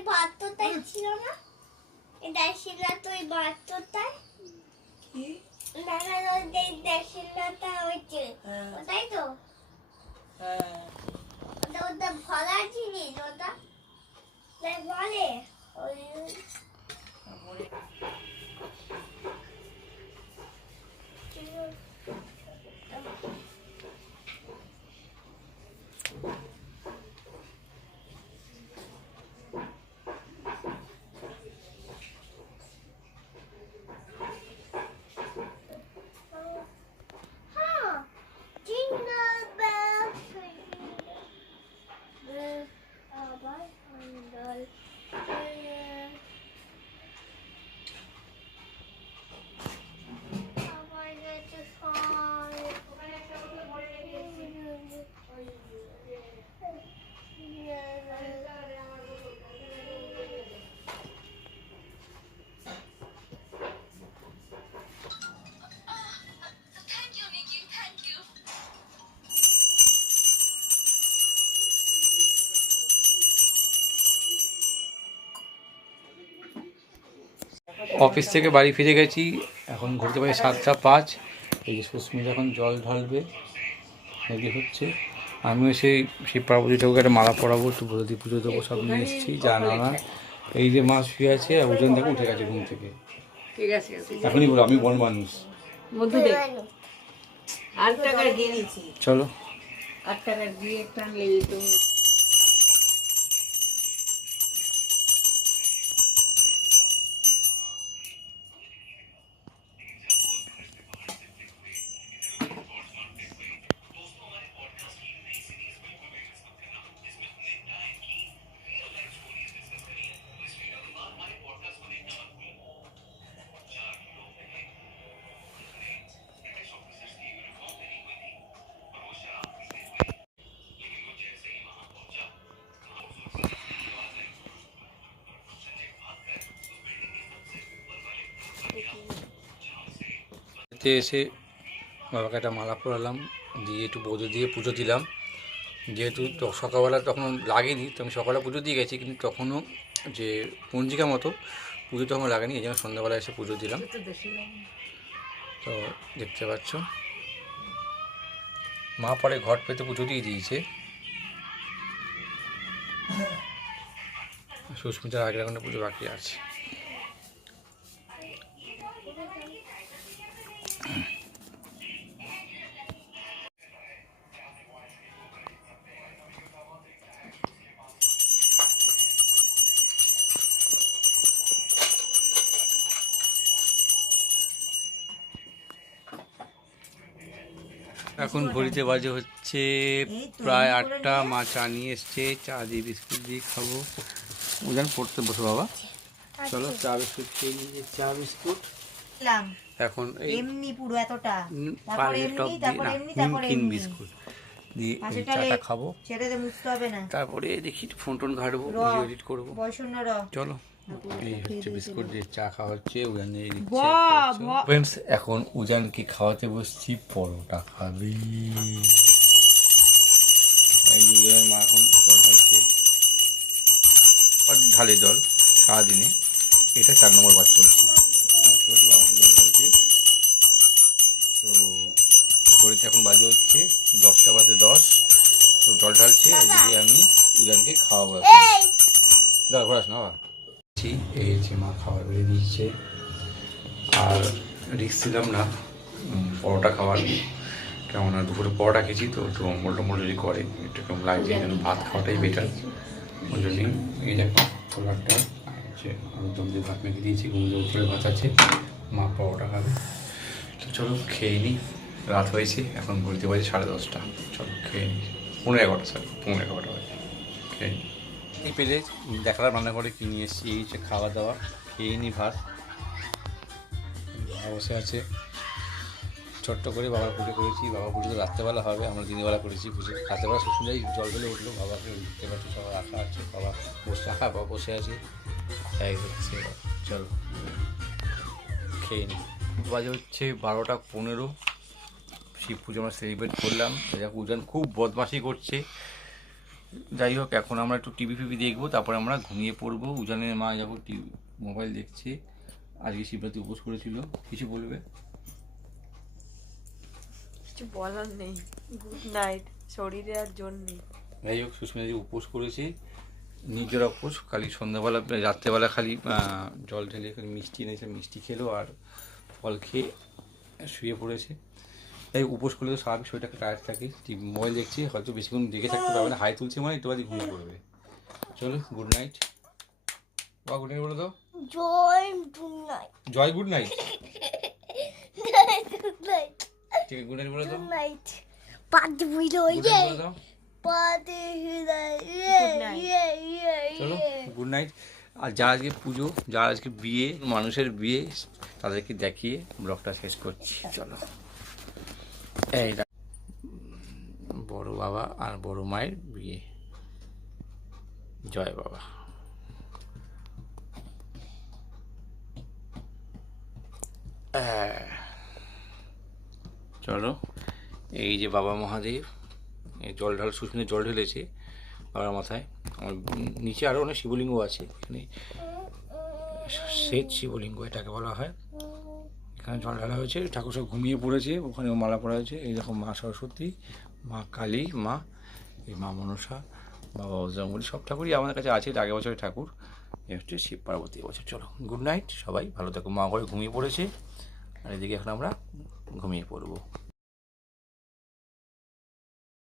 বাহাত্তরটাই ছিল না? এটা ছিল তুই বাহাত্তরটায় কি? দেখা যায় দেখিলাটা হচ্ছে হ্যাঁ। ওটাই তো? হ্যাঁ। ওটা ওটা ভরা জিনিস ওটা? তাই বলে। ওই তারপরে? হ্যাঁ অফিস থেকে বাড়ি ফিরে গেছি। এখন ঘুরতে পারি সাতটা পাঁচ। এই যে সুস্মিতা এখন জল ঢালবে। রেডি হচ্ছে। আমিও সেই সেই পার্বতী ঠাকুরকে একটা মালা পরাবো একটু বলদি পুজো দেবো সব নিয়ে এসেছি যা নানা এই যে মা শুয়ে আছে আর ওজন দেখো উঠে গেছে ঘুম থেকে। এখনই বলো আমি বড় মানুষ। চলো। আট টাকার দিয়ে এতে এসে বাবাকে একটা মালা পরালাম, দিয়ে একটু বোধ দিয়ে পুজো দিলাম। যেহেতু সকালবেলা তখন লাগেনি, তো আমি সকালে পুজো দিয়ে গেছি, কিন্তু তখনও যে পঞ্জিকা মতো পুজো তখন লাগেনি, এই জন্য সন্ধ্যাবেলা এসে পুজো দিলাম। তো দেখতে পাচ্ছ, মা পরে ঘট পেতে পুজো দিয়ে দিয়েছে। সুস্মিতার আগের এখন পুজো বাকি আছে। এখন ঘড়িতে বাজে হচ্ছে প্রায় আটটা মা চা নিয়ে এসছে চা দিয়ে বিস্কুট দিয়ে খাব। ওজন পড়তে বসো বাবা। চলো চা বিস্কুট খেয়ে নিয়ে চা বিস্কুট। এখন এই এমনি পুরো এতটা। তারপর টপ এমনি তারপর এমনি তারপর এমনি বিস্কুট। দিয়ে চাটা খাব। সেটাতে মুছতে হবে না। তারপরে দেখি ফোন টোন ঘাটবো ভিডিও এডিট করব। র। চলো। এই হচ্ছে বিস্কুট দিয়ে চা খাওয়া হচ্ছে উজান দিয়ে বাহ, বাহ। ফ্রেন্ডস এখন উজানকে খাওয়াতে বসছি পরোটা খাবে। এই উজানের মা এখন জল আর ঢালে জল সারাদিনে। এটা চার নম্বর বার চলছে। এখন বাজে হচ্ছে দশটা বাজে দশ। তো জল ঢালছে এদিকে আমি উজানকে খাওয়াবো দাঁড়া ঘোরাস না এই মা খাবার বেড়ে দিচ্ছে আর রিক্স ছিলাম না পরোটা খাওয়ার। কেমন আর দুপুরে পরোটা খেয়েছি তো একটু অম্বল টম্বল যদি করে একটু কেমন লাগছে এই জন্য ভাত খাওয়াটাই বেটার ওই জন্যই এই দেখো পোলারটা হচ্ছে আলুর দিয়ে ভাত মেখে দিয়েছি ঘুমে উপরে ভাত আছে মা পরোটা খাবে। তো চলো খেয়ে নিই রাত হয়েছে এখন ঘুরতে বাজে সাড়ে দশটা। চলো খেয়ে নিই পনেরো এগারোটা সরি পনেরো এগারোটা বাজে। খেয়ে নিই এই পেলে দেখালাম রান্না করে কি নিয়ে এসেছি এই হচ্ছে খাওয়া দাওয়া খেয়ে নি ভাত। বাবা বসে আছে। ছোট্ট করে বাবার পুজো করেছি বাবা পুজো তো রাত্রেবেলা হবে আমরা দিনবেলা করেছি পুজো। রাত্রেবেলা সুন্দর জল বেলে উঠল বাবাকে দেখতে পাচ্ছি সবাই রাখা আছে বাবা বসে রাখা বাবা বসে আছে। এই হচ্ছে চলো। খেয়ে নি। বাজে হচ্ছে বারোটা পনেরো। শিব পুজো আমরা সেলিব্রেট করলাম। দেখো উজান খুব বদমাশি করছে। যাই হোক এখন আমরা একটু টিভি ফিভি দেখব তারপরে আমরা ঘুমিয়ে পড়ব। উজানের মা যখন টিভি মোবাইল দেখছে। আজকে শিবরাত্রি উপোস করেছিল। কিছু বলবে? কিছু বলার নেই। গুড নাইট শরীরে আর জোর নেই। যাই হোক সুস্মিতা যে উপোস করেছে। নিজের উপোস। খালি সন্ধ্যাবেলা রাত্রেবেলা খালি জল ঢেলে মিষ্টি এনেছে। মিষ্টি খেলো আর ফল খেয়ে শুয়ে পড়েছে। তাই উপোস করলে তো স্বাভাবিক শরীরটা টায়ার্ড থাকে। টিভি মোবাইল দেখছি হয়তো বেশিক্ষণ দেখে থাকতে পারবে না। হাই তুলছে মানে একটু বাদে ঘুমিয়ে পড়বে। চলো গুড নাইট বা গুড নাইট বলে দাও। জয় টুনাই জয় গুড নাইট ঠিক আছে গুড নাইট বলে দাও। গুড নাইট বলে দাও। পাতি হুদাই ইয়ে ইয়ে চলো ইয়ে। গুড নাইট আর যার আজকে পুজো যার আজকে বিয়ে মানুষের বিয়ে তাদেরকে দেখিয়ে ব্লগটা শেষ করছি। চলো। এই বড় বাবা আর বড় মায়ের বিয়ে। জয় বাবা। আহ, চলো এই যে বাবা মহাদেব জল ঢাল সুস্মিতা জল ঢেলেছে বাবার মাথায়। আমার নিচে আরও অনেক শিবলিঙ্গ আছে এখানে শ্বেত শিবলিঙ্গ এটাকে বলা হয়। এখানে জল ঢালা হয়েছে, ঠাকুর সব ঘুমিয়ে পড়েছে, ওখানেও মালা পড়া হয়েছে। এই দেখো মা সরস্বতী, মা কালী, মা, এই মা মনসা বাবা জঙ্গলি সব ঠাকুরই আমাদের কাছে আছে আগে আগের বছরের ঠাকুর। এ হচ্ছে শিব পার্বতী বছর। চলো গুড নাইট সবাই, ভালো থাকো। মা ঘরে ঘুমিয়ে পড়েছে, আর এদিকে এখন আমরা ঘুমিয়ে পড়ব।